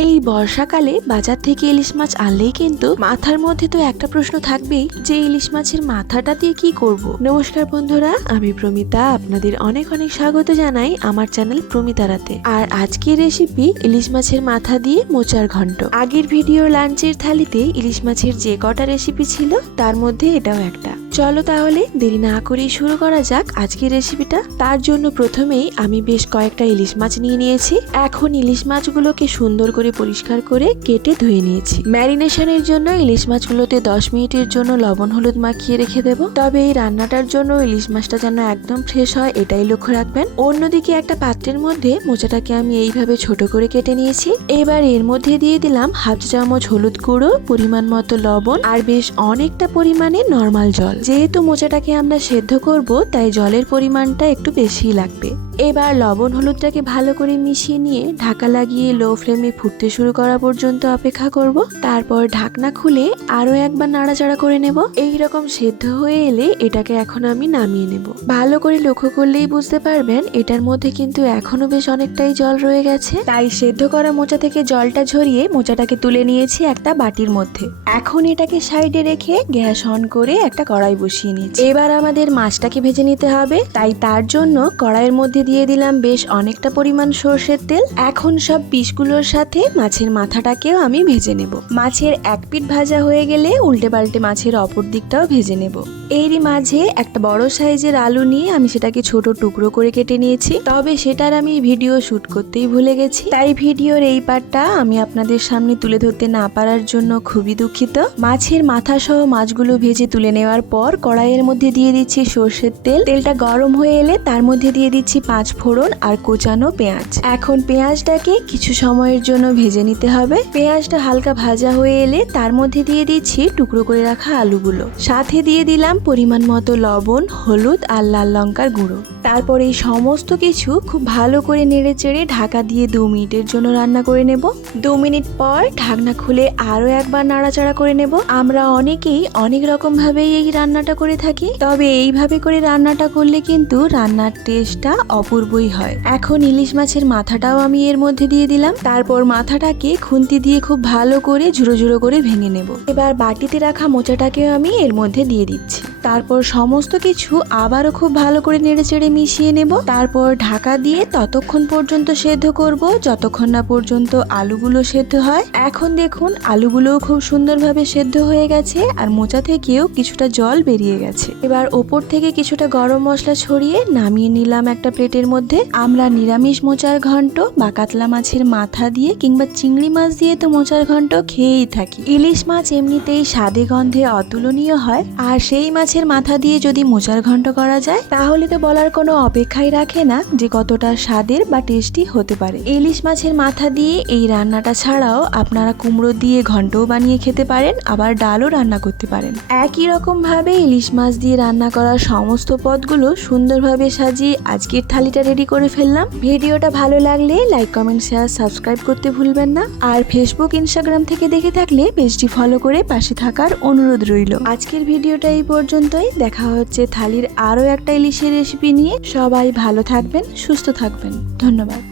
এই বর্ষাকালে বাজার থেকে ইলিশ মাছ আনলেই কিন্তু মাথার মধ্যে তো একটা প্রশ্ন থাকবেই যে ইলিশ মাছের মাথাটা দিয়ে কি করব। নমস্কার বন্ধুরা, আমি প্রমিতা। আপনাদের অনেক অনেক স্বাগত জানাই আমার চ্যানেল প্রমিতারাতে আর আজকের রেসিপি ইলিশ মাছের মাথা দিয়ে মোচার ঘন্ট। আগের ভিডিও লাঞ্চের থালিতে ইলিশ মাছের যে কটা রেসিপি ছিল, তার মধ্যে এটাও একটা। চলো তাহলে দেরি না করেই শুরু করা যাক আজকের রেসিপিটা তার জন্য প্রথমেই আমি বেশ কয়েকটা ইলিশ মাছ নিয়ে নিয়েছি। এখন ইলিশ মাছগুলোকে সুন্দর করে পরিষ্কার করে কেটে ধুয়ে নিয়েছি। ম্যারিনেশনের জন্য ইলিশ মাছগুলোতে দশ মিনিটের জন্য লবণ হলুদ মাখিয়ে রেখে দেবো। তবে এই রান্নাটার জন্য ইলিশ মাছটা যেন একদম ফ্রেশ হয়, এটাই লক্ষ্য রাখবেন। অন্যদিকে একটা পাত্রের মধ্যে মোচাটাকে আমি এইভাবে ছোট করে কেটে নিয়েছি। এবার এর মধ্যে দিয়ে দিলাম হাফ চামচ হলুদ গুঁড়ো, পরিমাণ মতো লবণ আর বেশ অনেকটা পরিমাণে নর্মাল জল। যেহেতু মোচাটাকে আমরা সেদ্ধ করব, তাই জলের পরিমাণটা একটু বেশিই লাগবে। এবার লবণ হলুদটাকে ভালো করে মিশিয়ে নিয়ে ঢাকা লাগিয়ে লো ফ্লেমে ফুটতে শুরু করা পর্যন্ত অপেক্ষা করব। তারপর ঢাকনা খুলে আরও একবার নাড়াচাড়া করে নেব। এই রকম সেদ্ধ হয়ে এলে এটাকে এখন আমি নামিয়ে নেব। ভালো করে লক্ষ্য করলেই বুঝতে পারবেন, এটার মধ্যে কিন্তু এখনও বেশ অনেকটাই জল রয়ে গেছে। তাই সেদ্ধ করা মোচা থেকে জলটা ঝরিয়ে মোচাটাকে তুলে নিয়েছি একটা বাটির মধ্যে। এখন এটাকে সাইডে রেখে গ্যাস অন করে একটা কড়াই বসিয়ে নিয়েছি। এবার আমাদের মাছটাকে ভেজে নিতে হবে। তাই তার জন্য কড়াইয়ের মধ্যে দিয়ে দিলাম বেশ অনেকটা পরিমাণ সর্ষের তেল। এখন সব পিসগুলোর সাথে মাছের মাথাটাকেও আমি ভেজে নেব। মাছের এক পিঠ ভাজা হয়ে গেলে উল্টে পাল্টে মাছের অপর দিকটাও ভেজে নেব। এরই মাঝে একটা বড় সাইজের আলু নিয়ে আমি সেটাকে ছোট টুকরো করে কেটে নিয়েছি। তবে সেটার আমি ভিডিও শুট করতেই ভুলে গেছি। তাই ভিডিওর এই পার্টটা আমি আপনাদের সামনে তুলে ধরতে না পারার জন্য খুবই দুঃখিত। মাছের মাথা সহ মাছগুলো ভেজে তুলে নেওয়ার পর কড়াইয়ের মধ্যে দিয়ে দিচ্ছি সর্ষের তেল। তেলটা গরম হয়ে এলে তার মধ্যে দিয়ে দিচ্ছি পাঁচ ফোড়ন আর কোচানো পেঁয়াজ। এখন পেঁয়াজটাকে কিছু সময়ের জন্য ভেজে নিতে হবে। পেঁয়াজটা হালকা ভাজা হয়ে এলে তার মধ্যে দিয়ে দিচ্ছি টুকরো করে রাখা আলুগুলো। সাথে দিয়ে দিলাম পরিমাণ মতো লবণ, হলুদ আর লাল লঙ্কার গুঁড়ো। তারপর এই সমস্ত কিছু খুব ভালো করে নেড়ে চেড়ে ঢাকা দিয়ে দু মিনিটের জন্য রান্না করে নেব। দু মিনিট পর ঢাকনা খুলে আরও একবার নাড়াচাড়া করে নেব। আমরা অনেকেই অনেক রকম ভাবেই এই রান্নাটা করে থাকি, তবে এইভাবে করে রান্নাটা করলে কিন্তু রান্নার টেস্টটা অপূর্বই হয়। এখন ইলিশ মাছের মাথাটাও আমি এর মধ্যে দিয়ে দিলাম। তারপর মাথাটাকে খুন্তি দিয়ে খুব ভালো করে ঝুড়ো ঝুড়ো করে ভেঙে নেব। এবার বাটিতে রাখা মোচাটাকেও আমি এর মধ্যে দিয়ে দিচ্ছি। তারপর সমস্ত কিছু আবারও খুব ভালো করে নেড়ে চেড়ে মিশিয়ে নেব। তারপর ঢাকা দিয়ে ততক্ষণ পর্যন্ত সেদ্ধ করব। যতক্ষণ না পর্যন্ত আলুগুলো সেদ্ধ হয়। এখন দেখুন, আলুগুলোও খুব সুন্দরভাবে সেদ্ধ হয়ে গেছে আর মোচা থেকেও কিছুটা জল বেরিয়ে গেছে। এবার ওপর থেকে কিছুটা গরম মশলা ছড়িয়ে নামিয়ে নিলাম একটা প্লেটের মধ্যে। আমরা নিরামিষ মোচার ঘন্ট বা কাতলা মাছের মাথা দিয়ে কিংবা চিংড়ি মাছ দিয়ে তো মোচার ঘন্ট খেয়েই থাকি। ইলিশ মাছ এমনিতেই স্বাদে গন্ধে অতুলনীয় হয়। আর সেই মাছের মাথা দিয়ে যদি মোচার ঘন্ট করা যায়, তাহলে তো বলার কোনো অপেক্ষাই রাখে না যে কতটা স্বাদের বা টেস্টি হতে পারে। ইলিশ মাছের মাথা দিয়ে এই রান্নাটা ছাড়াও আপনারা কুমড়ো দিয়ে ঘন্টও বানিয়ে খেতে পারেন, আবার ডালও রান্না করতে পারেন। একই রকম ভাবে ইলিশ মাছ দিয়ে রান্না করা সমস্ত পদগুলো সুন্দরভাবে সাজিয়ে আজকের থালিটা রেডি করে ফেললাম। ভিডিওটা ভালো লাগলে লাইক, কমেন্ট, শেয়ার, সাবস্ক্রাইব করতে ভুলবেন না। আর ফেসবুক, ইনস্টাগ্রাম থেকে দেখে থাকলে পেজটি ফলো করে পাশে থাকার অনুরোধ রইল। আজকের ভিডিওটা এই পর্যন্তই। দেখা হচ্ছে থালির আরও একটা ইলিশের রেসিপি নিয়ে। সবাই ভালো থাকবেন, সুস্থ থাকবেন। ধন্যবাদ।